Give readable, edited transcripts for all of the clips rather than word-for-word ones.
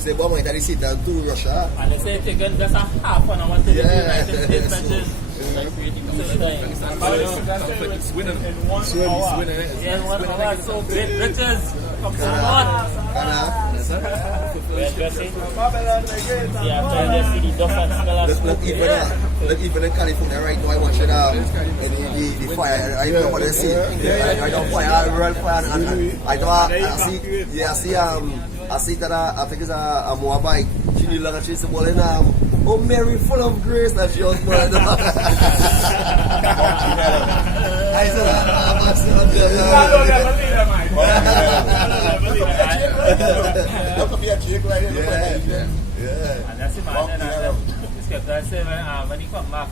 say, but when they sit down to Russia. And they say if you get just a half an hour to the United States benches, like it's winning. in 1 hour. Yeah, 1 hour. So great riches come from God. Look, even in California right now, I watch the fire. I remember the scene. I don't fire, real fire, and I see that I think it's a Moabite. She knew like she's the ball in oh Mary, full of grace that she was born. That could be a joke right here. And that's it, man. The scripture says when he come back,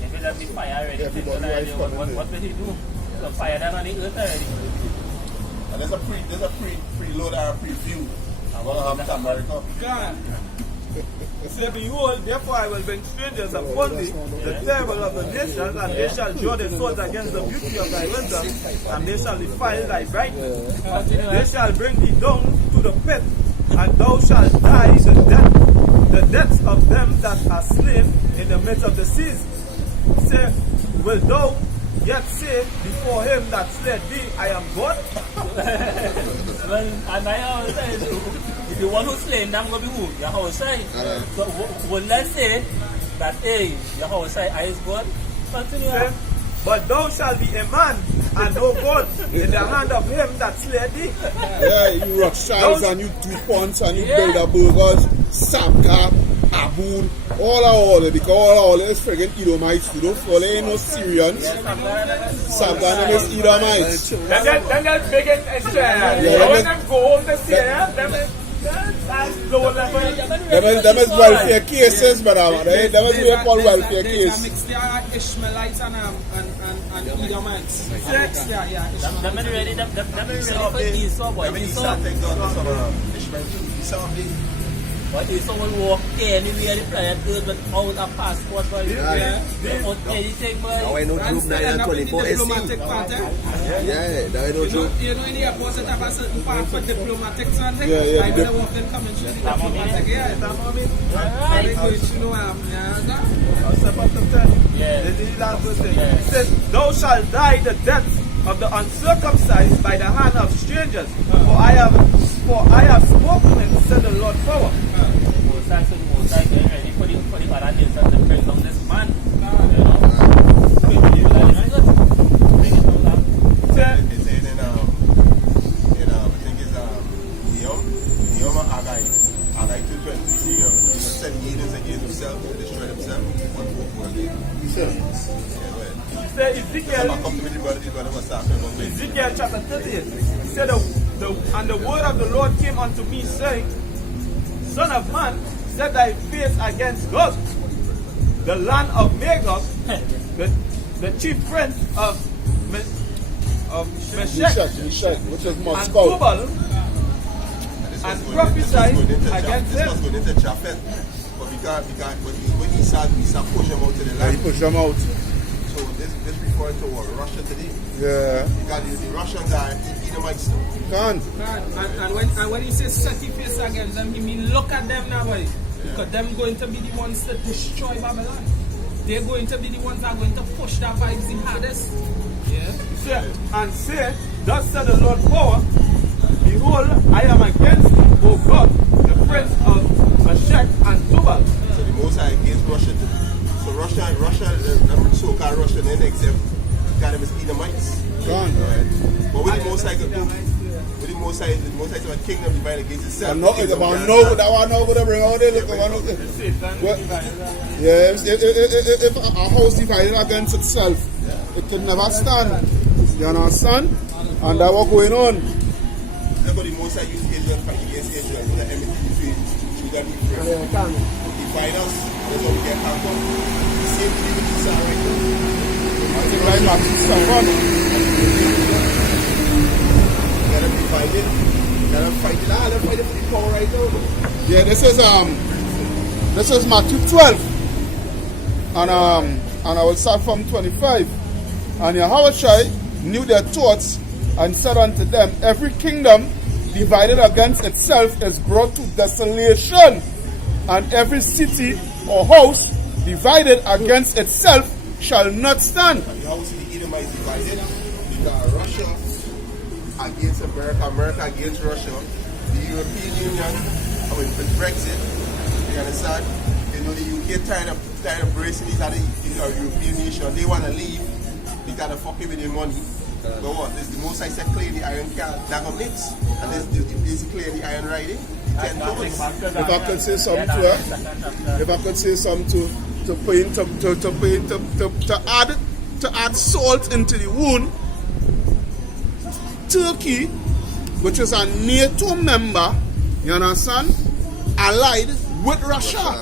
if it has the fire already, what will he do? The fire down on the earth already. And there's a preload or a preview. I'm going to have to America. God. Say, behold, therefore I will bring strangers upon thee, the terrible of the nations, and they shall draw their swords against the beauty of thy wisdom, and they shall defile thy brightness. They shall bring thee down to the pit, and thou shalt die the deaths of them that are slain in the midst of the seas. Say, will thou yet say before him that slayed thee, I am God? Well, and I always say, if the one who slain them will be who? Yahweh say. So will let's say that, hey, Yahweh say, I is God? Continue. Say, but thou shalt be a man and no God in the hand of him that slayed thee. Yeah, you Rothschilds and you DuPonts and you Bilderbergers, Sabga, Abud, all because all is friggin' Edomites. You don't follow no Syrians. Sabga is Edomites. Then they're big in Israel. When them go home to Syria, them is low level. Them is welfare cases, brother. Them is what we call welfare cases. There are Ishmaelites and Edomites. Yeah. Them is ready for Esau, boy. But Esau will walk anywhere the planet Earth without a passport, boy. Without anything, boy. Now I know Troop 9 and 24 SC. Yeah, now I know Troop. You know in the airport that have a certain part for diplomatics and things? Yeah. I know of them coming through the diplomatic. Yeah, that's what I mean. Very good, you know, It says, thou shalt die the death of the uncircumcised by the hand of strangers. For I have spoken it, said the Lord power. Most getting ready for the other nations to bring down this man. Haggai 2:20, see him 78 years against himself, to destroy himself, 144 Ezekiel chapter 38 said, and the word of the Lord came unto me, saying, Son of man, set thy face against Gog, the land of Magog, the chief prince of Meshech, which is and Moscow. Tubal, and prophesy against him. Going into Japheth, but when he said push him out to the land. He pushed them out. So this referring to what, Russia today? Yeah. Because the Russians are Edomites too. Can. And when he says set your face against them, he mean look at them now, boy. Because them going to be the ones that destroy Babylon. They're going to be the ones that are going to push that vibes the hardest. Yeah. And say, thus said the Lord power, behold, I am against thee, O God, the prince of Meshech and Tubal. So the Most High against Russia too. So Russia, the so-called Russian then except got them as Edomites. Gone. Right. But what the Most High could do? What the Most High is a kingdom divided against itself. That one no going to bring out there. Look, if a house divided against itself, it can never stand. You understand? And that's what's going on. Everybody most I use Israel fight against Israel. The enmity between Judah and Israel. Divide us, that's how we get conquered. Same thing with Esau right now. Right back to Stefan. Let them divide it. Let them fight it. Let them fight it for the power right now. Yeah, this is Matthew 12. And I will start from 25. And Yahweh knew their thoughts and said unto them, every kingdom divided against itself is brought to desolation, and every city or house divided against itself shall not stand. The house of the Edomites divided because Russia against America, America against Russia, the European Union, with Brexit, you understand? You know, the UK tired of bracing these other European nations. They want to leave because they're fucking with their money. But what? This the most I said clear the iron can dagger mix, and this is clear the iron riding. If I could say something to her, if I could say something to add salt into the wound, Turkey, which is a NATO member, you understand, allied with Russia.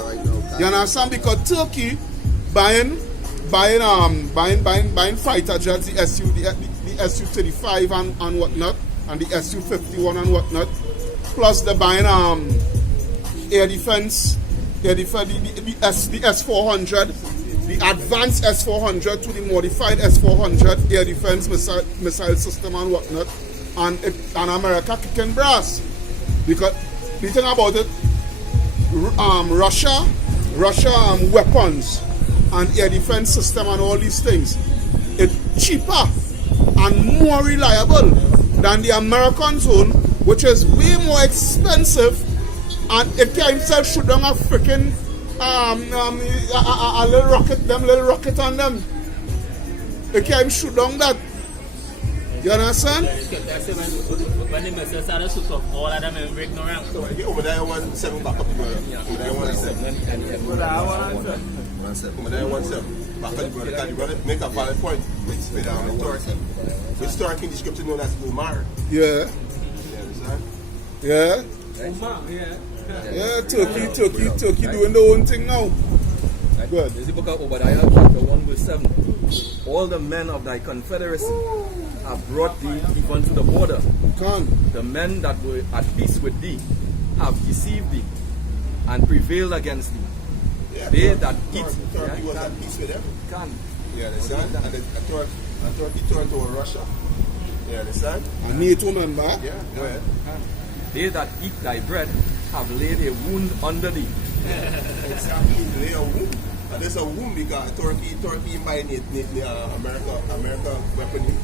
You understand? Because Turkey buying fighter jets, the Su-35 and whatnot, and the Su-51 and whatnot, plus the buying air defense, the S-400, the advanced S-400 to the modified S-400 air defense missile system and whatnot, and America kicking brass. Because the thing about it, Russia weapons and air defense system and all these things, it's cheaper and more reliable than the American zone, which is way more expensive, and it can himself shoot down a freaking a little rocket on them. It can shoot down that. You understand? When the missiles started to shoot up, all of them will break no rank. So over there 1-7 back up. Over there 1-7. Over there 1-7. Back up the brother. Make a valid point with Turkey. With Turkey in the scripture known as Umar. Yeah. You understand? Yeah. Umar, yeah. Yeah, Turkey doing the own thing now. Good. This is the book of Obadiah, chapter 1, verse 7. All the men of thy confederacy have brought thee even to the border. The men that were at peace with thee have deceived thee and prevailed against thee. Yeah, They that eat. Turkey was at peace with them. You understand? And Turkey turned to Russia. You understand? A NATO member. Yeah, go ahead. They that eat thy bread have laid a wound under thee. Exactly, lay a wound. And there's a wound because Turkey buy America weaponry.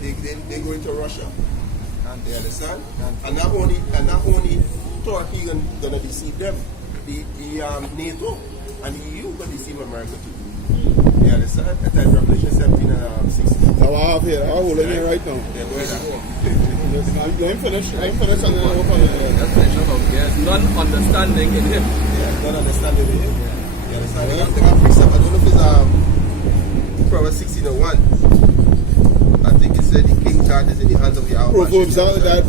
They go into Russia. You understand? And not only Turkey gonna deceive them, the NATO and the EU gonna deceive America too. You understand? At that Revelation 17 and 16. Now I have here, I'm holding here right now. Yeah, go ahead. Let him finish and then we'll open it. There's none understanding in him. Yeah, not understanding it. You understand? They got precept. I don't know if it's Proverbs 16:1. I think it said the king's heart is in the hands of the hour. Proverbs that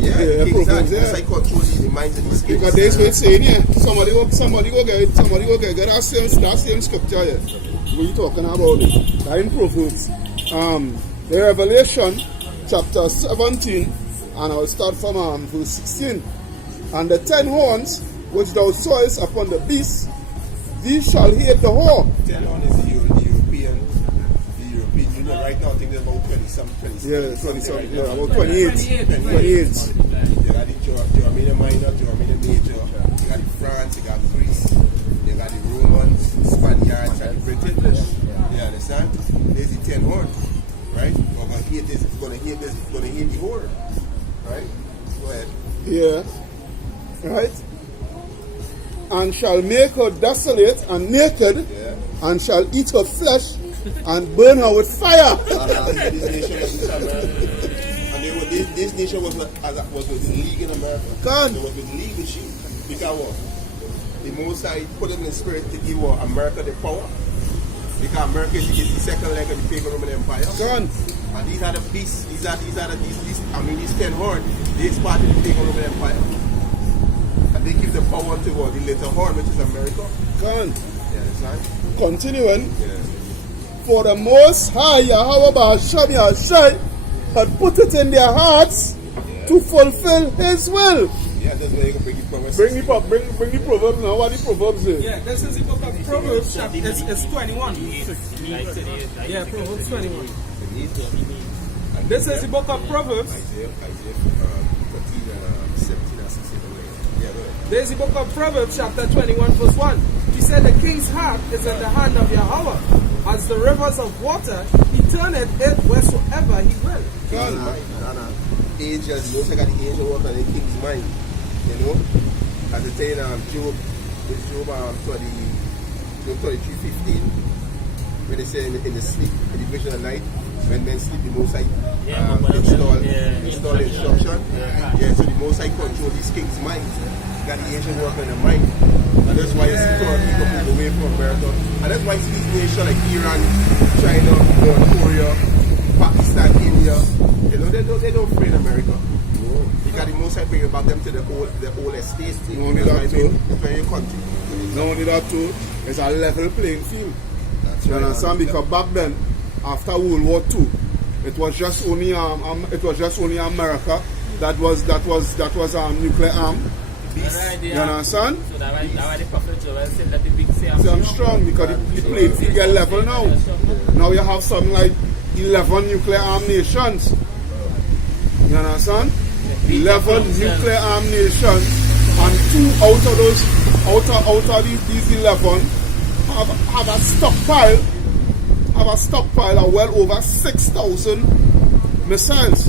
yeah, king's heart. Proverbs, It's like control the minds of these kings. because there's what it's saying here. Somebody go get that same scripture here. What are you talking about it? That in Proverbs. The Revelation chapter 17, and I'll start from verse 16. And the 10 horns which thou sawest upon the beast, these shall hate the whore. 10 horns is the European Union. Right now I think there's about 20-something. Yeah, 20-something. Yeah, about 28. 28. You got the Germany minor, Germany major. You got the France, you got Greece. You got the Romans, Spaniards, and the British. You understand? There's the 10 horns. Right? We're going to hate this, we're going to hate the whore. Right? Go ahead. Yeah. Right? And shall make her desolate and naked, and shall eat her flesh and burn her with fire. This nation was with the League in America. God. It was with the League with she. Because what? The Most High put them in spirit to give America the power. Because America is the second leg of the pagan Roman Empire. Gone. And these are the beasts, these 10 horns, they started the pagan Roman Empire. And they give the power to the little horn, which is America. Gone. You understand? Continuing. For the Most High Yahweh Ba'Hashem Yahshai had put it in their hearts to fulfill His will. Yeah, that's where you can bring the Proverbs. Bring the Proverbs now. What the Proverbs is? Yeah, this is the book of Proverbs, it's 21. Yeah, Proverbs 21. This is the book of Proverbs. Isaiah 14 There's the book of Proverbs, chapter 21, verse 1. He said, the king's heart is in the hand of Yahweh. As the rivers of water, he turneth it wheresoever he will. Angels, you know, got the angel work on the king's mind. You know? As the saying, Job 33:15, when they say in the sleep, in the vision of night, when men sleep, the Most High install instruction. So the Most High control these king's minds. Got the angel work on the mind. And that's why you see people move away from America. And that's why you see these nations like Iran, China, North Korea, Pakistan, India, you know, they don't fear America. Because the Most High bring back them to the whole estate. No only that too. That's why your country. No only that too. It's a level playing field. You understand? Because back then, after World War II, it was just only America that was nuclear armed. You understand? So that's why the Prophet Joel said that the big say I'm strong because the playing field get level now. Now you have something like 11 nuclear armed nations. You understand? 11 nuclear armed nations, and 2 out of those, out of these 11 have a stockpile of well over 6,000 missiles,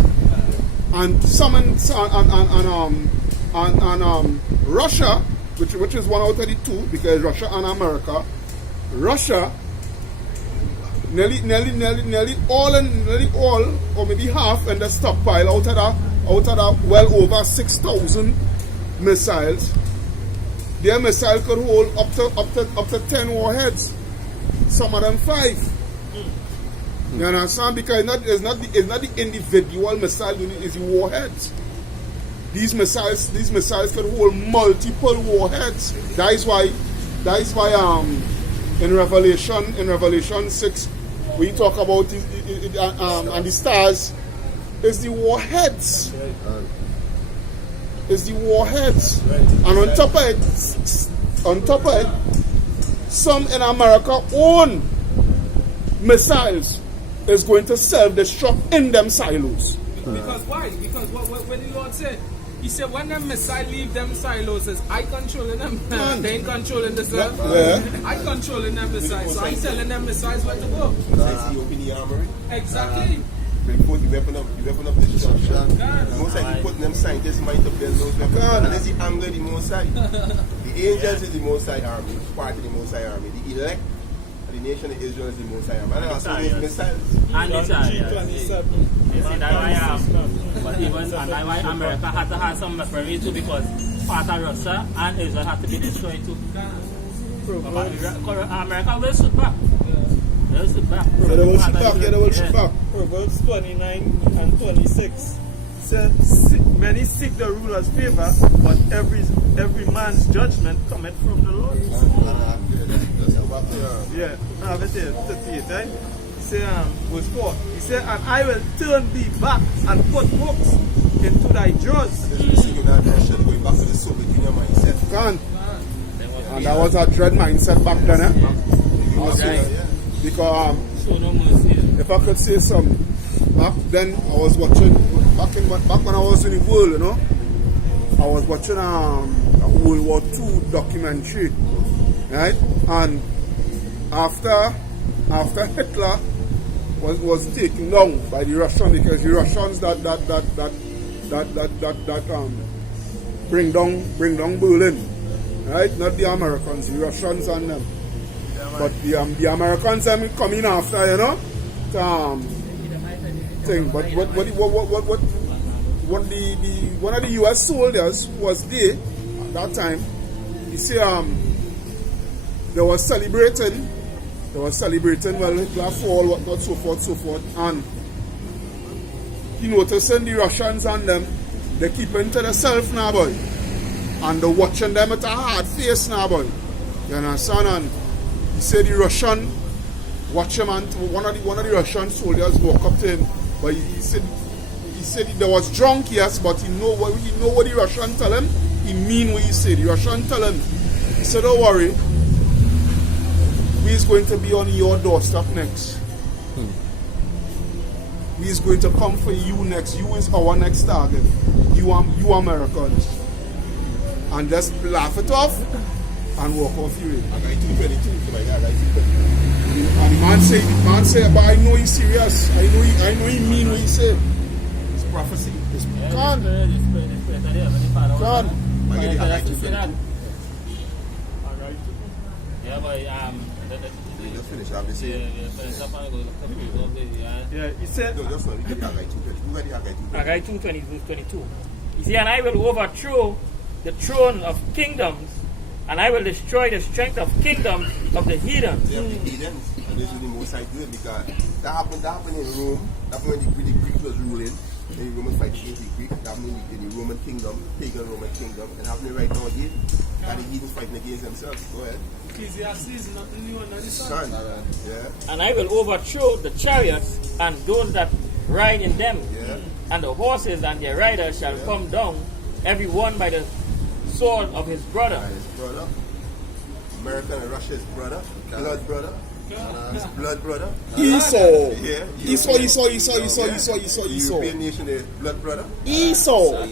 and Russia, which is 1 out of the 2, because Russia and America, nearly all, or maybe half, in the stockpile out of that well over 6,000 missiles. Their missile could hold up to 10 warheads. Some of them 5. You understand? Because it's not the individual missile unit, it's the warheads. These missiles can hold multiple warheads. That is why in Revelation 6 we talk about and the stars is the warheads. Is the warheads. And on top of it, some in America own missiles is going to self-destruct in them silos. Because why? Because what the Lord said? He said when them missile leave them silos, says I controlling them. They ain't controlling the cell. I controlling them missiles. So I telling them missiles where to go. That's the open the armory. Exactly. Before the weapon of destruction. The Most High putting them scientists might to build those weapons. And that's the anger of the Most High. The angels is the Most High army, part of the Most High army. The elect of the nation of Israel is the Most High army. And also those missiles. And missiles. You see, that's why but even and that's why America had to have some weaponry too, because part of Russia and Israel had to be destroyed too. America will shoot back. They will shoot back. So they will shoot back, they will shoot back. Proverbs 29 and 26 says, many seek the ruler's favor, but every man's judgment cometh from the Lord. Yeah, I have it here, 38, right? He said, verse 4, he said, and I will turn thee back and put hooks into thy jaws. Going back to the Soviet Union mindset. And that was a dread mindset back then, eh? Because if I could say something, back then I was watching, back when I was in the world, you know, I was watching a World War II documentary, right? And after Hitler was taken down by the Russians, because the Russians that bring down Berlin, right? Not the Americans, the Russians and them. But the Americans coming after, you know, thing. But what the one of the U.S. soldiers was there at that time. You see, they were celebrating. Well, Hitler fall, whatnot, so forth, and he noticing the Russians and them, they keeping to themselves now, boy, and they watching them with a hard face now, boy. You understand? And he said the Russian watch him, and one of the Russian soldiers walk up to him, but he said he was drunk, yes, but he know what the Russian tell him. He mean what he said. The Russian tell him, he said, don't worry, we is going to be on your doorstep next. We is going to come for you next. You is our next target. You Americans. and just laugh it off and walk off your way. I got 222 for my guy. I got 222. And the man say, but I know he's serious. I know he mean what he say. It's prophecy. It's Yeah, can't. Can't. I got 222. Yeah, but You just finish up the same. Yeah, he said, No, just one. You get the 222. Who got the 222? Haggai 2:20 verse 22. You see, and I will overthrow the throne of kingdoms, and I will destroy the strength of kingdoms of the heathens. They have the heathens, and this is the most I do it because that happened in Rome. That happened when the Greek was ruling. Then the Romans fight against the Greek. That happened in the Roman kingdom, pagan Roman kingdom, and happening right now again. That the heathens fighting against themselves. Go ahead. Ecclesiastes, nothing new under the sun. Son. Yeah. And I will overthrow the chariots and those that ride in them, Yeah. and the horses and their riders shall come down, every one by the sword of his brother. And his brother. America and Russia is brother. Blood brother. His blood brother. Esau. Yeah. Esau. The European nation, the blood brother. Esau.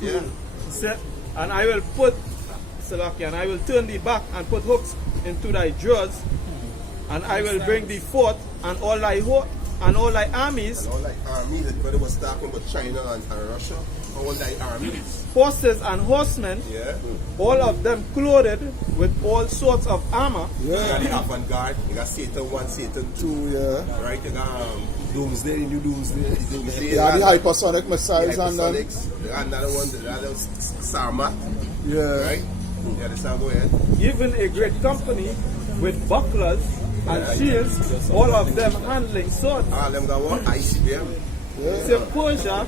Yeah. he said, and I will put, Salaki, and I will turn thee back and put hooks into thy jaws, and I will bring thee forth, and all thy armies, And all like armies, the brother was talking about China and Russia. All thy armies. horses and horsemen, Yeah. all of them clothed with all sorts of armor. You got Yeah. the avant-garde. You got Satan 1, Satan 2. Yeah. Right? You got Doomsday, the new Doomsday. Doomsday. Yeah, the hypersonic missiles the and then. hypersonics. You got another one, the other Sarmat. Yeah. Right? Yeah, the sound go ahead. Even a great company with bucklers and shields, all of them handling swords. All them got what? ICBM. Say Persia,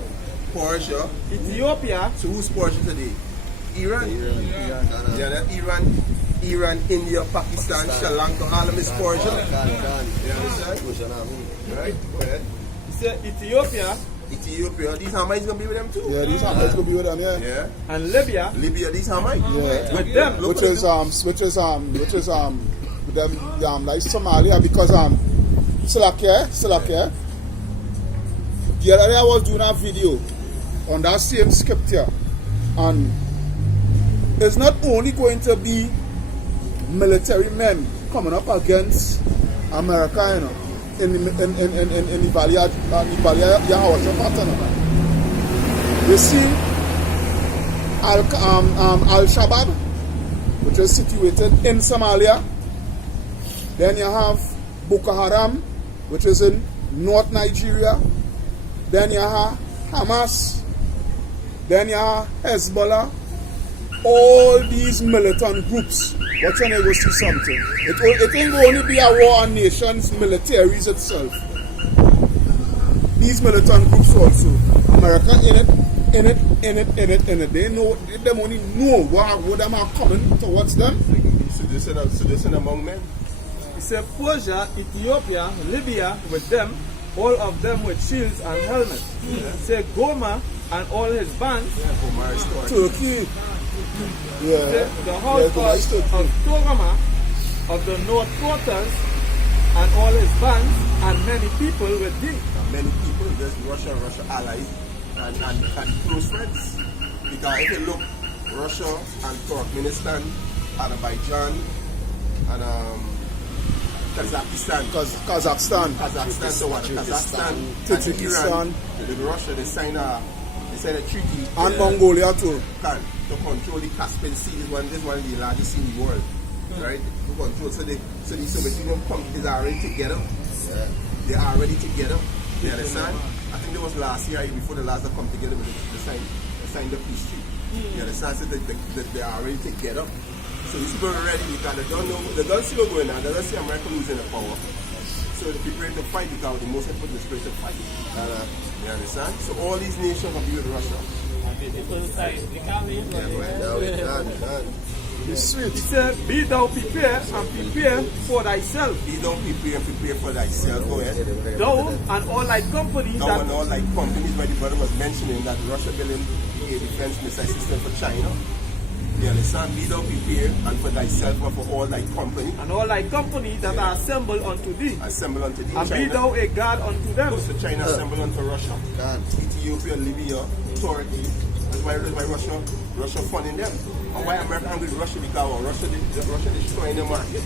Persia. Ethiopia, So who's Persia today? Iran. Yeah, that Iran, India, Pakistan, Sri Lanka, all of them is Persia. You understand? Right? Go ahead. say Ethiopia Ethiopia, these Hamites gonna be with them too. Yeah, these Hamites gonna be with them, yeah. Yeah. and Libya Libya, these Hamites. Yeah. with them. Which is them like Somalia because Salakia. The other day I was doing a video on that same scripture, and it's not only going to be military men coming up against America, you know, in the Valley of Yehoshaphat. You see, Al-Shabaab, which is situated in Somalia. Then you have Boko Haram, which is in North Nigeria. Then you have Hamas. Then you have Hezbollah. All these militant groups. What's when you go see something? It ain't going to be a war on nations, militaries itself. These militant groups also. America in it. They know, they only know what them are coming towards them. Sedition among men. He said Persia, Ethiopia, Libya with them, all of them with shields and helmets. Say Gomer and all his bands, Turkey. Yeah. the household of Torama of the north quarters and all his bands and many people with thee. Many people, there's Russia allies and close friends. Because if you look, Russia and Turkmenistan, Azerbaijan, and Kazakhstan, so what? Kazakhstan and Iran, with Russia, they signed a treaty. And Mongolia too. To control the Caspian Sea. This one is the largest sea in the world. Right? To control, so the Soviet Union countries are already together. They are already together. You understand? I think it was last year, before the last, they come together with they signed the peace treaty. You understand? So they are already together. So these people are ready because they don't see what's going on. They don't see America losing the power. So they're prepared to fight because the most important is prepared to fight. You understand? So all these nations are with Russia. It's sweet. He said, be thou prepared and prepare for thyself. Be thou prepare and prepare for thyself. Go ahead. Thou and all thy companies Now that and all like companies where the brother was mentioning that Russia building a defense missile system for China. You understand? Be thou prepared and for thyself and for all thy company. and all thy companies that are assembled unto thee. Assemble unto thee. And be China. thou a guard unto them. So China assemble unto Russia. Ethiopia, Libya, Turkey, and why Russia funding them. And why America angry with Russia? Because Russia destroying the market.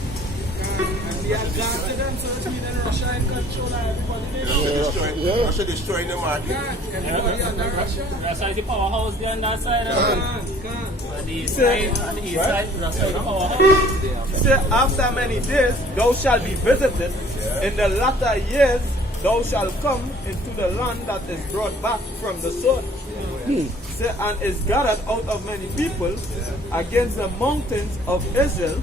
And they are gone to them, so it's meaning Russia in control of everybody. Russia destroying the market. Everybody under Russia. Russia is the powerhouse there on that side. On the east side, Russia is the powerhouse. Say, after many days, thou shalt be visited. In the latter years, thou shalt come into the land that is brought back from the sword. Say, and is gathered out of many people against the mountains of Israel,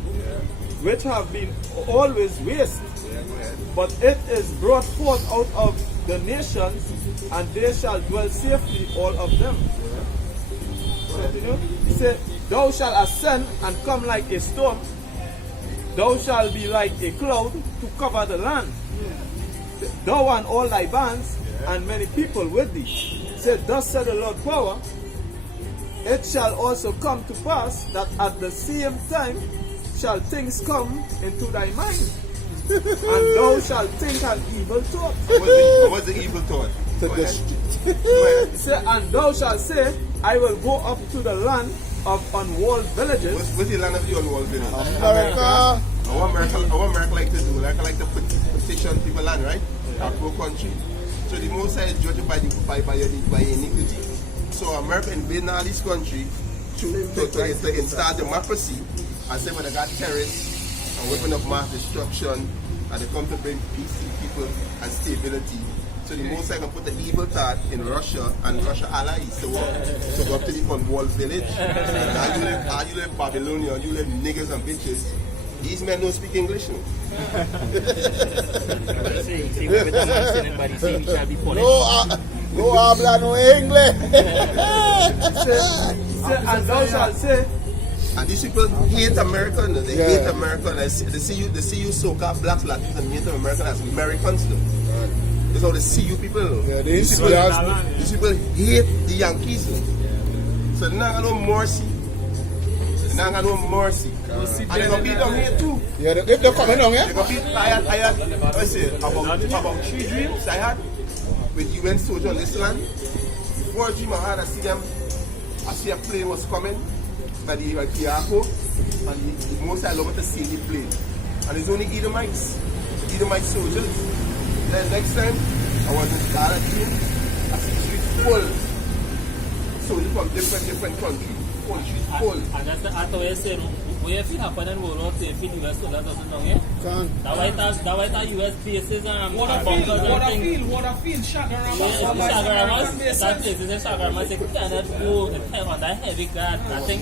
which have been always waste. But it is brought forth out of the nations, and they shall dwell safely, all of them. He said, thou shalt ascend and come like a storm. Thou shalt be like a cloud to cover the land. Thou and all thy bands, and many people with thee. Said, thus said the Lord power, it shall also come to pass that at the same time shall things come into thy mind, and thou shalt think an evil thought. What's the evil thought? Say, and thou shalt say, I will go up to the land of unwalled villages. What's the land of the unwalled villages? America. What America like to do? America like to petition people land, right? Our poor country. So the Most High is judged by iniquity. So America invading all these countries to install democracy, and say when they got terrorists and weapons of mass destruction, and they come to bring peace to people and stability. So the Most High can put the evil thought in Russia and Russia allies to go up to the unwalled village. And you live Babylonia, you live niggas and bitches. These men don't speak English. No, no habla no English. And thou shalt say, and these people hate America. No? They hate America. They see you so-called blacks, Latinos, and Native Americans as Americans. No? That's how they see you people. No? Yeah, these people hate the Yankees. No? So they're not going to no mercy. They're not going to no mercy. And they're going to beat them here too. Yeah, if they're coming down, they're going to beat. I had about 3 dreams I had with UN soldiers on this land. Before dream I had, I see a plane was coming by the Kiako, and the Most I love to see the plane. And it's only Edomite soldiers. Then next time I was in the other dream, I see the streets full. Soldiers from different countries. Full. And that's the Ato said, what if it happened in World War II if the US soldiers doesn't know it? That white US bases and bunkers and things. What I feel, Shagaramas. That place is in Shagaramas. They cannot go on that heavy guard. I think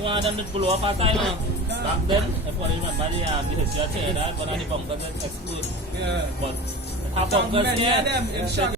one of them did blow up a time. Back then, if I remember the history of China, one of the bunkers exploded. Yeah. But have bunkers here.